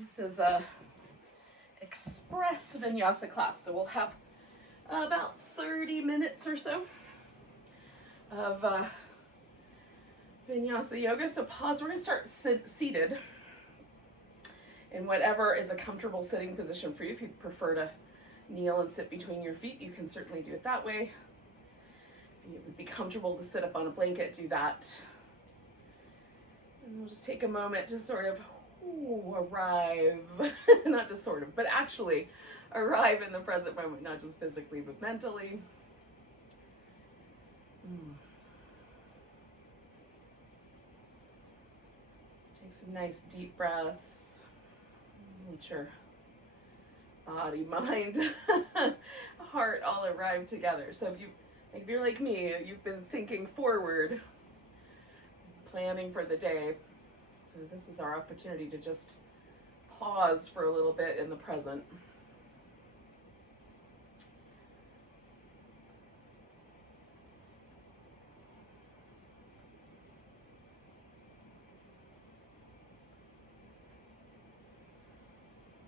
This is a express vinyasa class, so we'll have about 30 minutes or so of vinyasa yoga. So pause. We're going to start seated in whatever is a comfortable sitting position for you. If you prefer to kneel and sit between your feet, you can certainly do it that way. If it would be comfortable to sit up on a blanket, do that. And we'll just take a moment to sort of arrive, not just sort of, but actually arrive in the present moment, not just physically, but mentally. Take some nice deep breaths. Let your body, mind, heart all arrive together. So if you're like me, you've been thinking forward, planning for the day. So this is our opportunity to just pause for a little bit in the present.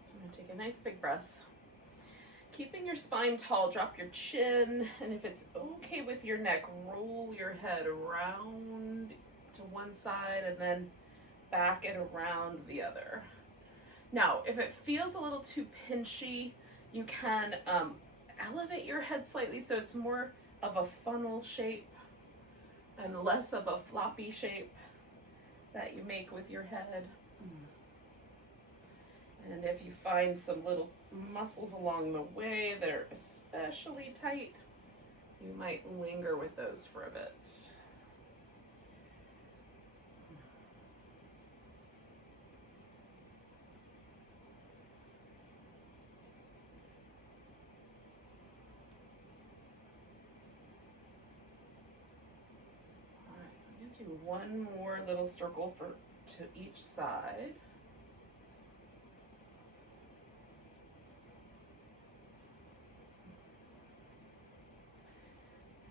So I'm going to take a nice big breath. Keeping your spine tall, drop your chin, and if it's okay with your neck, roll your head around to one side and then back and around the other. Now, if it feels a little too pinchy, you can elevate your head slightly so it's more of a funnel shape and less of a floppy shape that you make with your head. And if you find some little muscles along the way that are especially tight, you might linger with those for a bit. Do one more little circle to each side.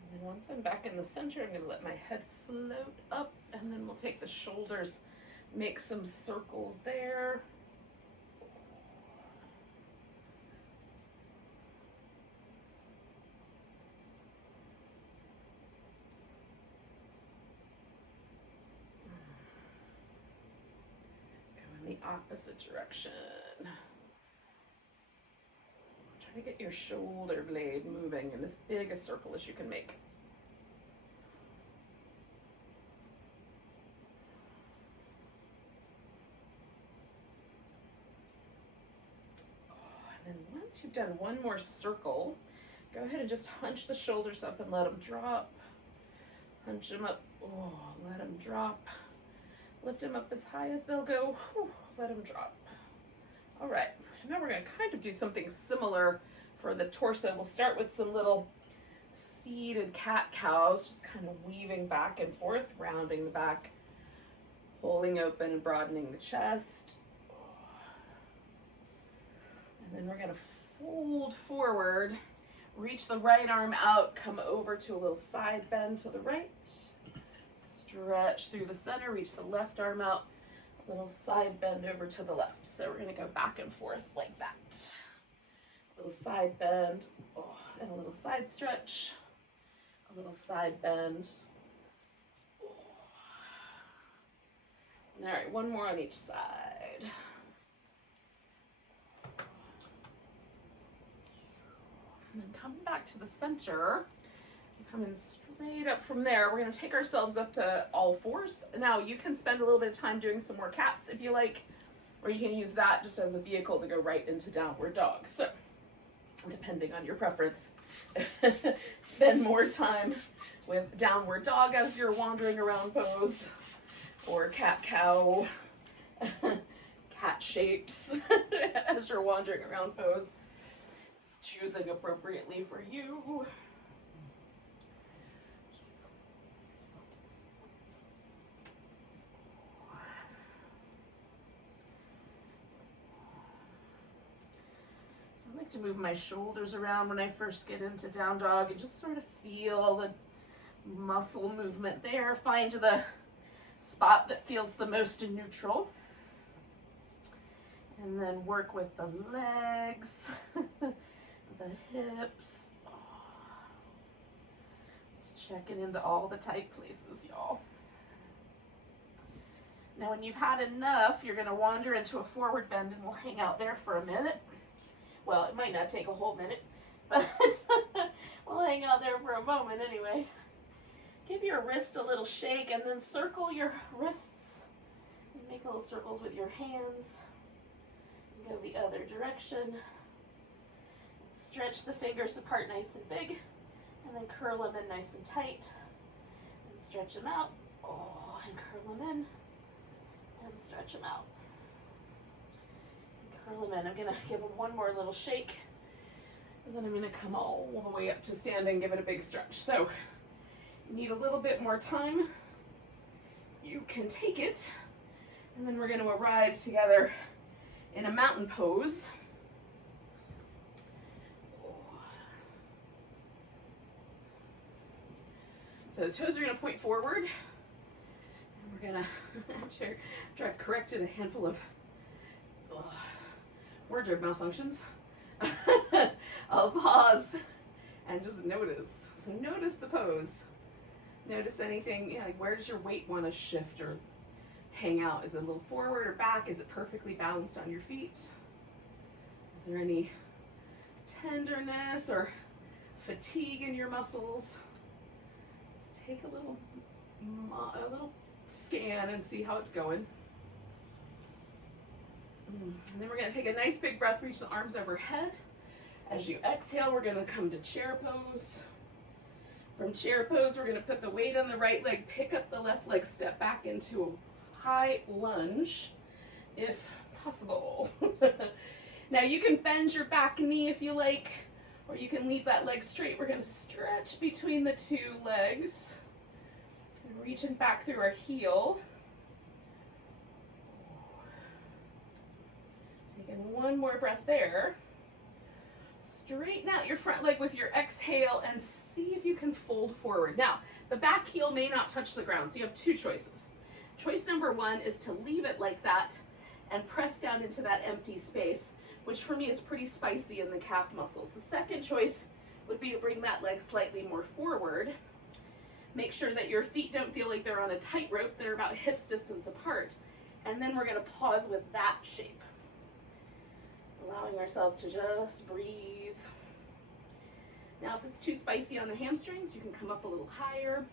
And then once I'm back in the center, I'm going to let my head float up, and then we'll take the shoulders, make some circles there. Opposite direction. Try to get your shoulder blade moving in as big a circle as you can make. And then once you've done one more circle, go ahead and just hunch the shoulders up and let them drop. Hunch them up. Oh, let them drop. Lift them up as high as they'll go. Let them drop. All right, so now we're going to kind of do something similar for the torso. We'll start with some little seated cat-cows, just kind of weaving back and forth, rounding the back, pulling open and broadening the chest. And then we're going to fold forward, reach the right arm out, come over to a little side bend to the right. Stretch through the center, reach the left arm out, a little side bend over to the left. So we're going to go back and forth like that. A little side bend, and a little side stretch, a little side bend. All right, one more on each side. And then coming back to the center, coming straight up from there, we're going to take ourselves up to all fours. Now, you can spend a little bit of time doing some more cats if you like, or you can use that just as a vehicle to go right into downward dog. So, depending on your preference, spend more time with downward dog as you're wandering around pose, or cat-cow, cat shapes as you're wandering around pose. Just choosing appropriately for you. To move my shoulders around when I first get into down dog and just sort of feel the muscle movement there. Find the spot that feels the most neutral. And then work with the legs, the hips. Oh. Just checking into all the tight places, y'all. Now when you've had enough, you're gonna wander into a forward bend and we'll hang out there for a minute. Well, it might not take a whole minute, but we'll hang out there for a moment anyway. Give your wrist a little shake and then circle your wrists. Make little circles with your hands. Go the other direction. Stretch the fingers apart nice and big, and then curl them in nice and tight. And stretch them out. Oh, and curl them in. And stretch them out. And curl them in. I'm gonna give them one more little shake, and then I'm gonna come all the way up to standing, give it a big stretch. So, you need a little bit more time. You can take it, and then we're gonna arrive together in a mountain pose. So the toes are gonna point forward. And we're gonna, after I've corrected a handful of wardrobe malfunctions, I'll pause and just notice. So notice the pose. Notice anything, like where does your weight wanna shift or hang out? Is it a little forward or back? Is it perfectly balanced on your feet? Is there any tenderness or fatigue in your muscles? Just take a little scan and see how it's going. And then we're gonna take a nice big breath, reach the arms overhead. As you exhale, we're gonna come to chair pose. From chair pose, we're gonna put the weight on the right leg, pick up the left leg, step back into a high lunge, if possible. Now you can bend your back knee if you like, or you can leave that leg straight. We're gonna stretch between the two legs, and reaching back through our heel. Taking one more breath there. Straighten out your front leg with your exhale and see if you can fold forward. Now, the back heel may not touch the ground, so you have two choices. Choice number one is to leave it like that and press down into that empty space, which for me is pretty spicy in the calf muscles. The second choice would be to bring that leg slightly more forward. Make sure that your feet don't feel like they're on a tightrope, they're about hips distance apart. And then we're gonna pause with that shape. Allowing ourselves to just breathe. Now, if it's too spicy on the hamstrings, you can come up a little higher.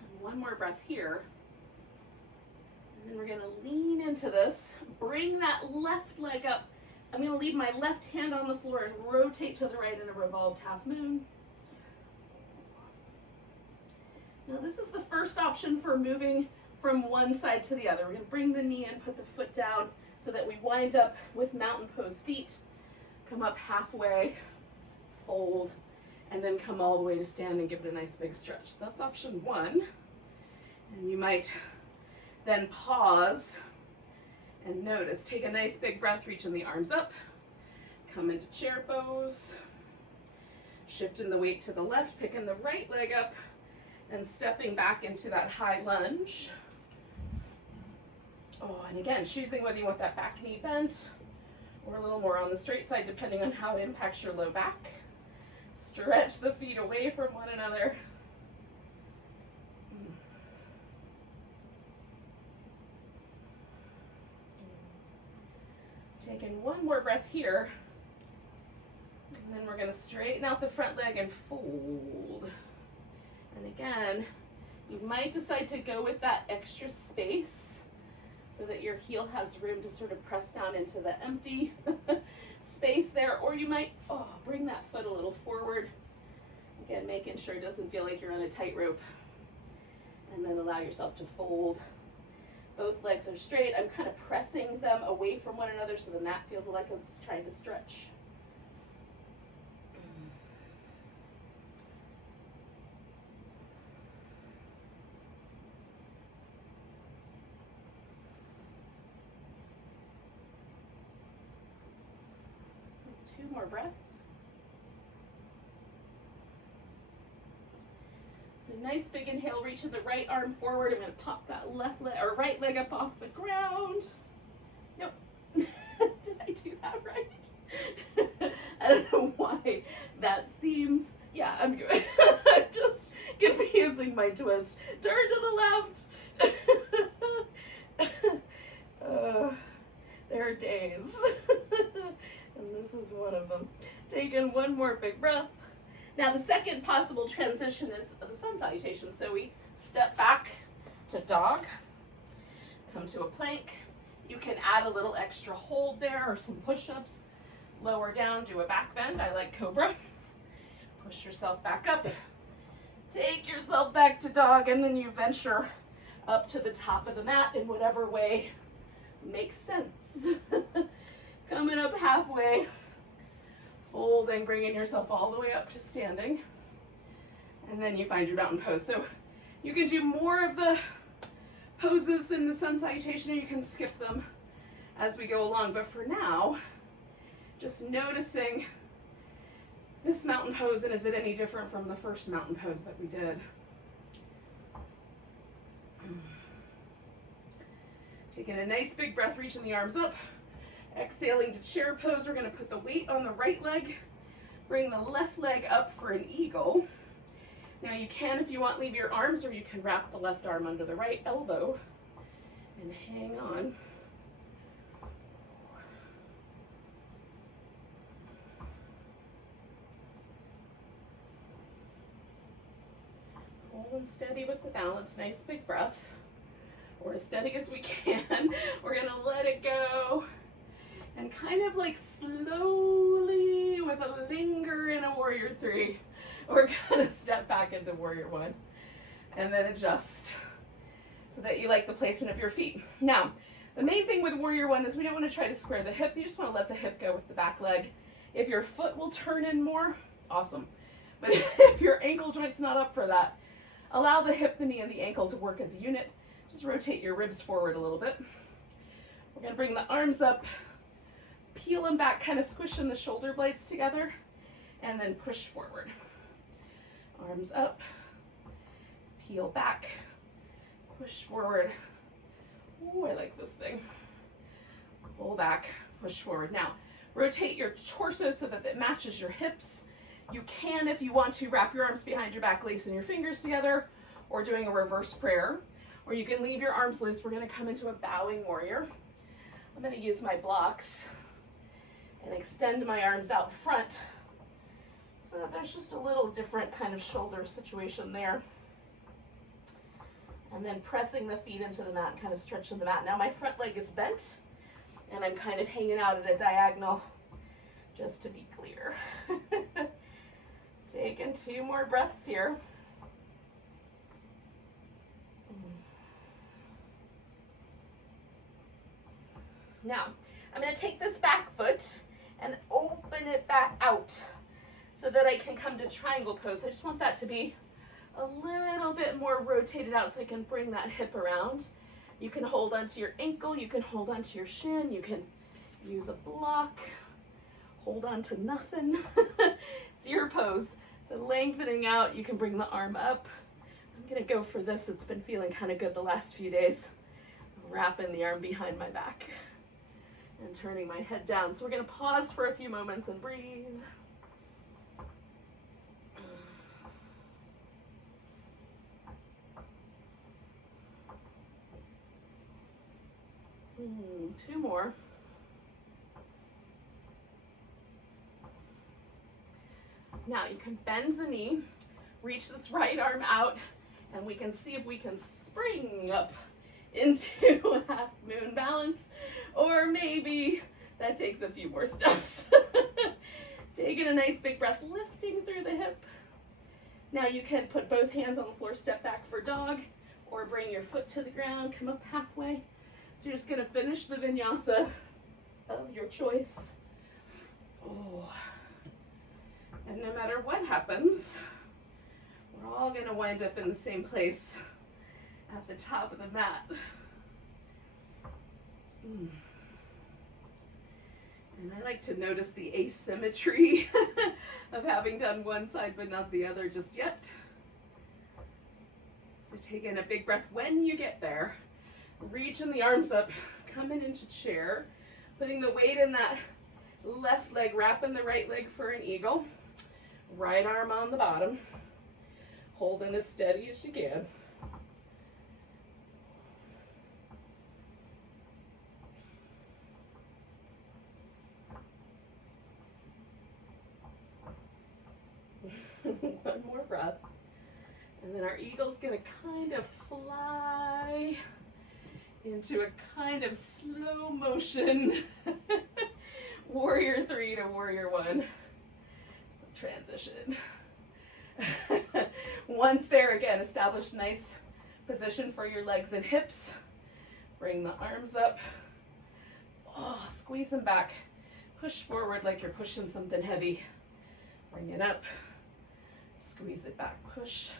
And one more breath here. And then we're gonna lean into this, bring that left leg up. I'm gonna leave my left hand on the floor and rotate to the right in a revolved half moon. Now this is the first option for moving from one side to the other. We're gonna bring the knee in, put the foot down so that we wind up with mountain pose feet. Come up halfway, fold, and then come all the way to stand and give it a nice big stretch. So that's option one. And you might then pause and notice. Take a nice big breath, reaching the arms up. Come into chair pose. Shifting the weight to the left, picking the right leg up, and stepping back into that high lunge. Oh, and again, choosing whether you want that back knee bent or a little more on the straight side, depending on how it impacts your low back. Stretch the feet away from one another. Taking one more breath here. And then we're gonna straighten out the front leg and fold. And again, you might decide to go with that extra space so that your heel has room to sort of press down into the empty space there, or you might bring that foot a little forward. Again, making sure it doesn't feel like you're on a tightrope. And then allow yourself to fold. Both legs are straight. I'm kind of pressing them away from one another so the mat feels like it's trying to stretch. Two more breaths. So nice big inhale, reaching the right arm forward. I'm going to pop that left leg or right leg up off the ground. Nope. Did I do that right? I don't know why that seems, yeah, I'm good. I'm just confusing my twist. Turn to the left. There are days. And this is one of them. Take in one more big breath. Now the second possible transition is the sun salutation. So we step back to dog, come to a plank. You can add a little extra hold there or some push-ups. Lower down, do a back bend. I like cobra. Push yourself back up. Take yourself back to dog, and then you venture up to the top of the mat in whatever way makes sense. Coming up halfway, folding, bringing yourself all the way up to standing. And then you find your mountain pose. So you can do more of the poses in the sun salutation, or you can skip them as we go along. But for now, just noticing this mountain pose, and is it any different from the first mountain pose that we did? Taking a nice big breath, reaching the arms up. Exhaling to chair pose. We're going to put the weight on the right leg. Bring the left leg up for an eagle. Now you can, if you want, leave your arms, or you can wrap the left arm under the right elbow and hang on. Hold and steady with the balance. Nice big breath. We're as steady as we can. We're going to let it go. And kind of like slowly, with a linger in a warrior three, we're gonna step back into warrior one and then adjust so that you like the placement of your feet. Now, the main thing with warrior one is we don't want to try to square the hip. You just want to let the hip go with the back leg. If your foot will turn in more, awesome. But if your ankle joint's not up for that, allow the hip, the knee, and the ankle to work as a unit. Just rotate your ribs forward a little bit. We're gonna bring the arms up, peel them back, kind of squishing the shoulder blades together, and then push forward. Arms up, peel back, push forward. Ooh, I like this thing. Pull back, push forward. Now, rotate your torso so that it matches your hips. You can, if you want to, wrap your arms behind your back, lacing your fingers together, or doing a reverse prayer, or you can leave your arms loose. We're gonna come into a bowing warrior. I'm gonna use my blocks and extend my arms out front so that there's just a little different kind of shoulder situation there. And then pressing the feet into the mat and kind of stretching the mat. Now my front leg is bent and I'm kind of hanging out at a diagonal, just to be clear. Taking 2 more breaths here. Now, I'm going to take this back foot and open it back out so that I can come to triangle pose. I just want that to be a little bit more rotated out so I can bring that hip around. You can hold onto your ankle, you can hold onto your shin, you can use a block, hold on to nothing. It's your pose. So lengthening out, you can bring the arm up. I'm gonna go for this. It's been feeling kind of good the last few days. Wrapping the arm behind my back and turning my head down. So we're gonna pause for a few moments and breathe. Two more. Now you can bend the knee, reach this right arm out, and we can see if we can spring up into half moon balance, or maybe that takes a few more steps. Taking a nice big breath, lifting through the hip. Now you can put both hands on the floor, step back for dog, or bring your foot to the ground, come up halfway. So you're just gonna finish the vinyasa of your choice. Oh. And no matter what happens, we're all gonna wind up in the same place at the top of the mat. And I like to notice the asymmetry of having done one side but not the other just yet. So take in a big breath when you get there. Reaching the arms up, coming into chair, putting the weight in that left leg, wrapping the right leg for an eagle. Right arm on the bottom, holding as steady as you can. One more breath. And then our eagle's gonna kind of fly into a kind of slow motion warrior 3 to warrior 1 transition. Once there, again, establish nice position for your legs and hips. Bring the arms up. Oh, squeeze them back. Push forward like you're pushing something heavy. Bring it up. Squeeze it back. Push.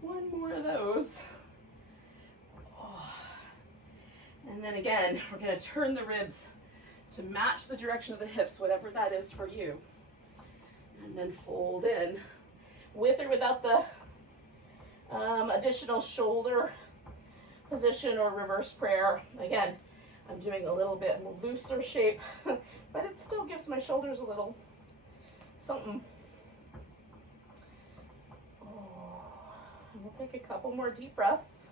One more of those. Oh. And then again, we're going to turn the ribs to match the direction of the hips, whatever that is for you. And then fold in, with or without the additional shoulder position or reverse prayer. Again, I'm doing a little bit looser shape, but it still gives my shoulders a little something. Oh, and we'll take a couple more deep breaths.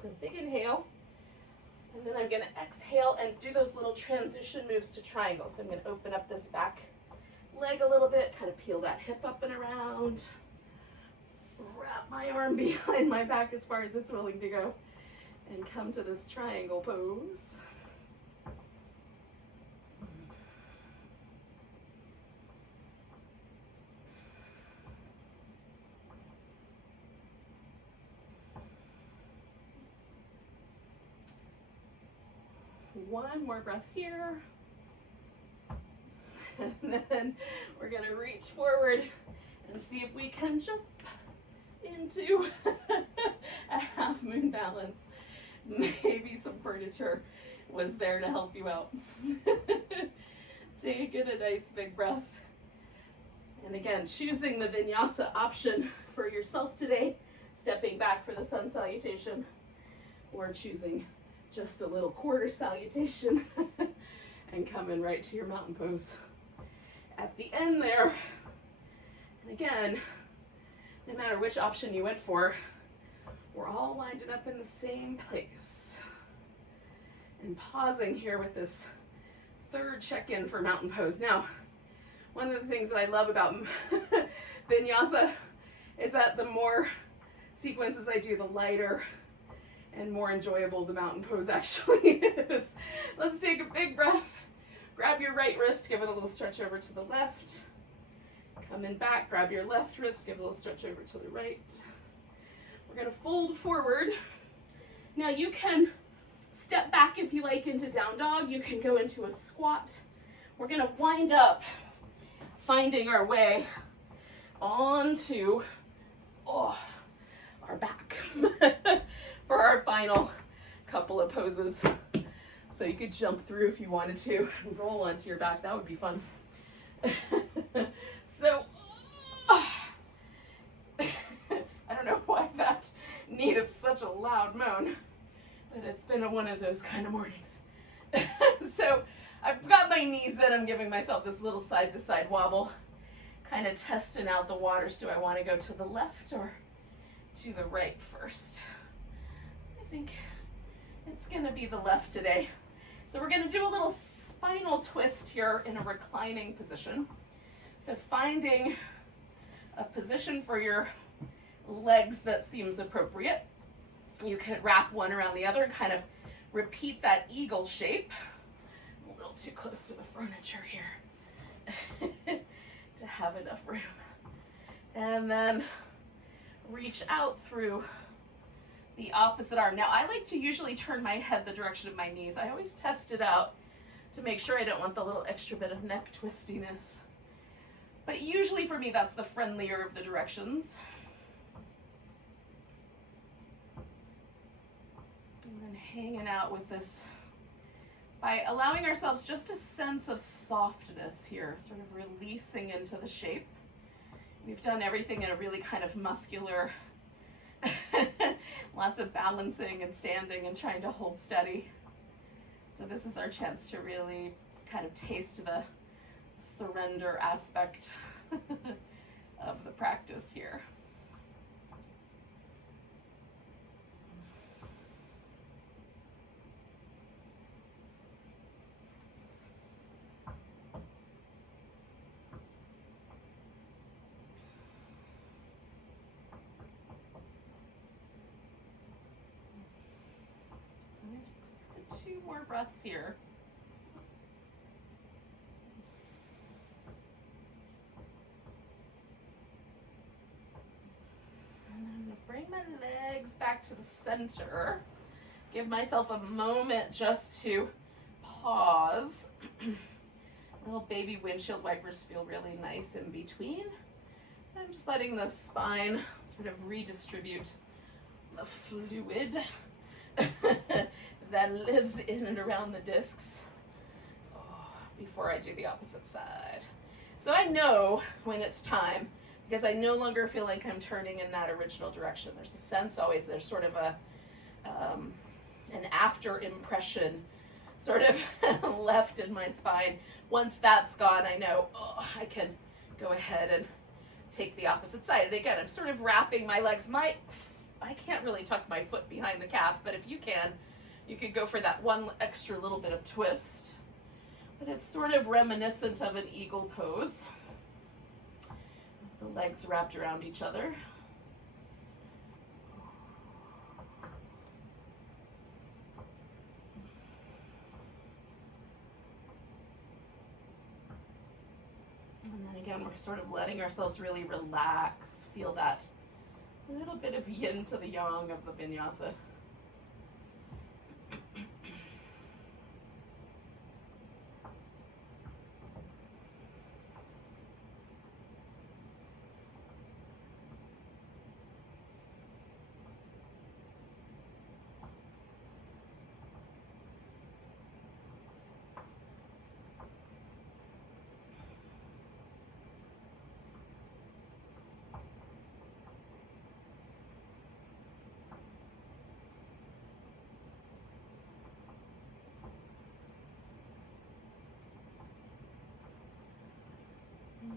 So big inhale, and then I'm going to exhale and do those little transition moves to triangles. So I'm going to open up this back leg a little bit, kind of peel that hip up and around, wrap my arm behind my back as far as it's willing to go, and come to this triangle pose. One more breath here. And then we're going to reach forward and see if we can jump into a half moon balance. Maybe some furniture was there to help you out. Take in a nice big breath. And again, choosing the Vinyasa option for yourself today, stepping back for the sun salutation, or choosing just a little quarter salutation and coming right to your mountain pose at the end there. And again, no matter which option you went for, we're all winded up in the same place. And pausing here with this third check-in for mountain pose. Now, one of the things that I love about Vinyasa is that the more sequences I do, the lighter and more enjoyable the mountain pose actually is. Let's take a big breath. Grab your right wrist, give it a little stretch over to the left. Coming back, grab your left wrist, give it a little stretch over to the right. We're gonna fold forward. Now you can step back if you like into down dog. You can go into a squat. We're gonna wind up finding our way onto our back for our final couple of poses. So you could jump through if you wanted to and roll onto your back. That would be fun. So, I don't know why that needed such a loud moan, but it's been one of those kind of mornings. So I've got my knees in. I'm giving myself this little side to side wobble, kind of testing out the waters. Do I want to go to the left or to the right first? I think it's gonna be the left today. So we're gonna do a little spinal twist here in a reclining position. So finding a position for your legs that seems appropriate. You can wrap one around the other and kind of repeat that eagle shape. I'm a little too close to the furniture here to have enough room. And then reach out through the opposite arm. Now I like to usually turn my head the direction of my knees. I always test it out to make sure I don't want the little extra bit of neck twistiness. But usually for me that's the friendlier of the directions. And then hanging out with this by allowing ourselves just a sense of softness here, sort of releasing into the shape. We've done everything in a really kind of muscular, lots of balancing and standing and trying to hold steady. So this is our chance to really kind of taste the surrender aspect of the practice here. So I'm going to take 2 more breaths here. Bring my legs back to the center. Give myself a moment just to pause. Little baby windshield wipers feel really nice in between. I'm just letting the spine sort of redistribute the fluid that lives in and around the discs before I do the opposite side. So I know when it's time, because I no longer feel like I'm turning in that original direction. There's a sense always, there's sort of a an after impression sort of left in my spine. Once that's gone, I know, I can go ahead and take the opposite side. And again, I'm sort of wrapping my legs. I can't really tuck my foot behind the calf, but if you can, you could go for that one extra little bit of twist. But it's sort of reminiscent of an eagle pose. The legs wrapped around each other. And then again, we're sort of letting ourselves really relax, feel that little bit of yin to the yang of the vinyasa.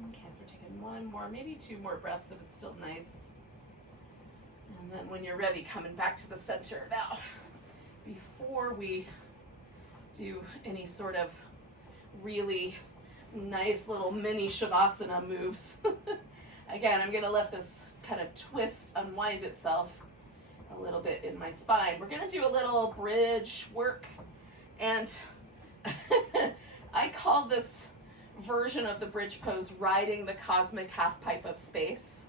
Okay, so we're taking 1 more, maybe 2 more breaths if it's still nice. And then when you're ready, coming back to the center. Now, before we do any sort of really nice little mini Savasana moves, again, I'm going to let this kind of twist unwind itself a little bit in my spine. We're going to do a little bridge work, and I call this version of the bridge pose riding the cosmic half pipe of space.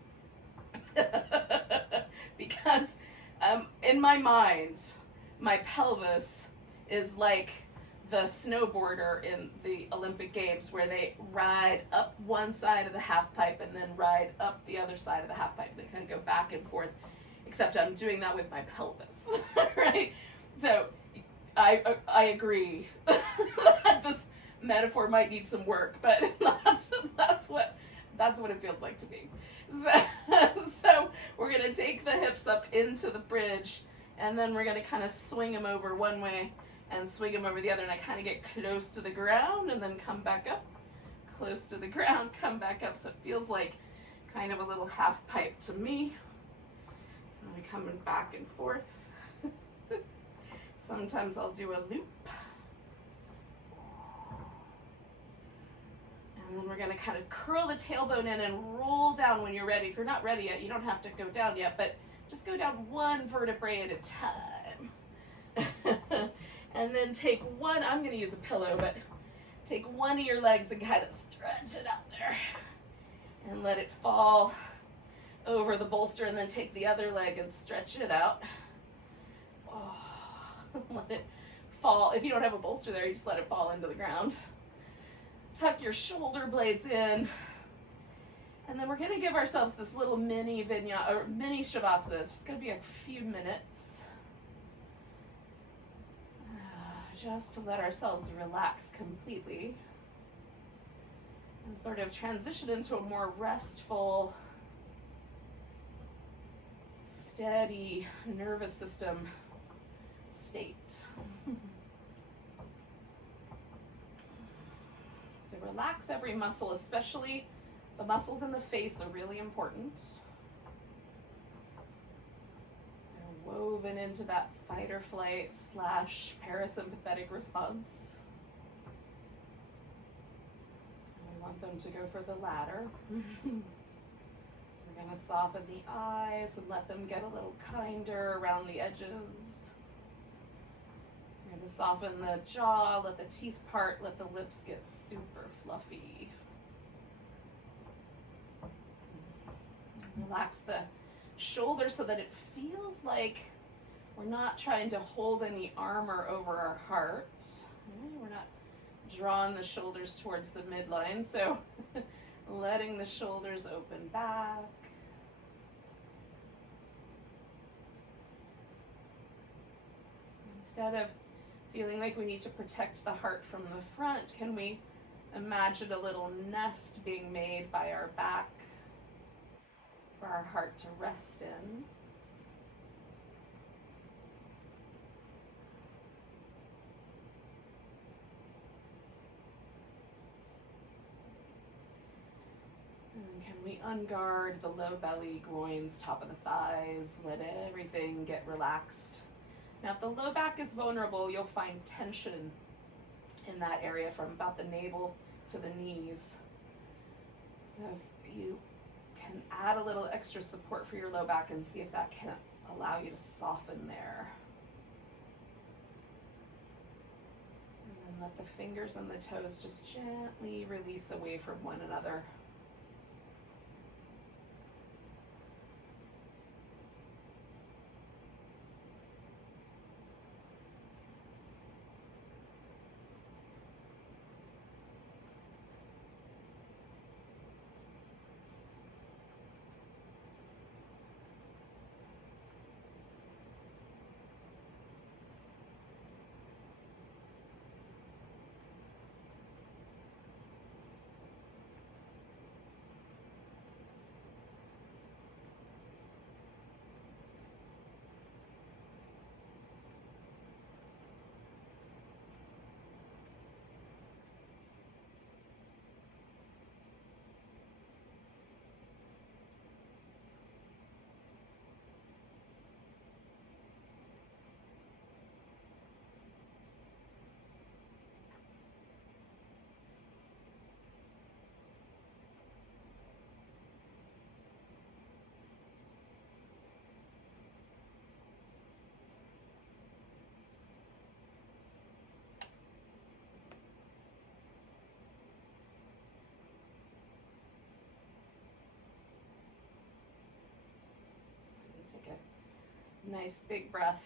Because in my mind, my pelvis is like the snowboarder in the Olympic Games, where they ride up one side of the half pipe and then ride up the other side of the half pipe. They kind of go back and forth, except I'm doing that with my pelvis, right? So I agree that this metaphor might need some work, but that's what it feels like to me. So we're going to take the hips up into the bridge, and then we're going to kind of swing them over one way and swing them over the other, and I kind of get close to the ground and then come back up, close to the ground, come back up. So it feels like kind of a little half pipe to me. And we're coming back and forth. Sometimes I'll do a loop. And then we're going to kind of curl the tailbone in and roll down when you're ready. If you're not ready yet, you don't have to go down yet, but just go down 1 vertebrae at a time. And then take one, I'm going to use a pillow, but take one of your legs and kind of stretch it out there. And let it fall over the bolster, and then take the other leg and stretch it out. Let it fall. If you don't have a bolster there, you just let it fall into the ground. Tuck your shoulder blades in, and then we're going to give ourselves this little mini vinyasa or mini shavasana. It's just going to be a few minutes. just to let ourselves relax completely and sort of transition into a more restful, steady nervous system state. So relax every muscle, especially the muscles in the face are really important. They're woven into that fight or flight / parasympathetic response. And we want them to go for the latter. So we're going to soften the eyes and let them get a little kinder around the edges. We're going to soften the jaw, let the teeth part, let the lips get super fluffy. Relax the shoulders so that it feels like we're not trying to hold any armor over our heart. We're not drawing the shoulders towards the midline, so letting the shoulders open back. Instead of feeling like we need to protect the heart from the front, can we imagine a little nest being made by our back for our heart to rest in? And then can we unguard the low belly, groins, top of the thighs, let everything get relaxed. Now, if the low back is vulnerable, you'll find tension in that area from about the navel to the knees. So if you can add a little extra support for your low back and see if that can allow you to soften there. And then let the fingers and the toes just gently release away from one another. Nice big breath.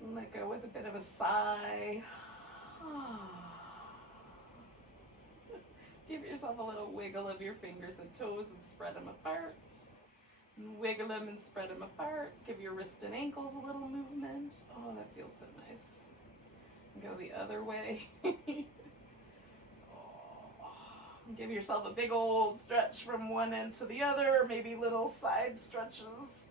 And let go with a bit of a sigh. Give yourself a little wiggle of your fingers and toes and spread them apart. And wiggle them and spread them apart. Give your wrists and ankles a little movement. Oh, that feels so nice. And go the other way. Give yourself a big old stretch from one end to the other, maybe little side stretches.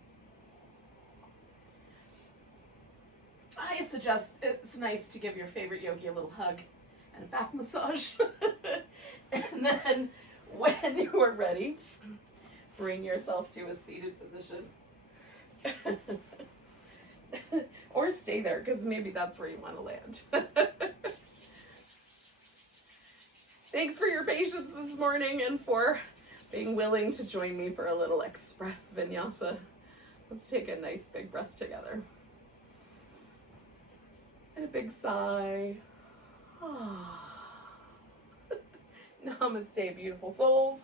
I suggest it's nice to give your favorite yogi a little hug and a back massage. And then when you are ready, bring yourself to a seated position. Or stay there, because maybe that's where you want to land. Thanks for your patience this morning and for being willing to join me for a little express vinyasa. Let's take a nice big breath together. And a big sigh. Namaste, beautiful souls.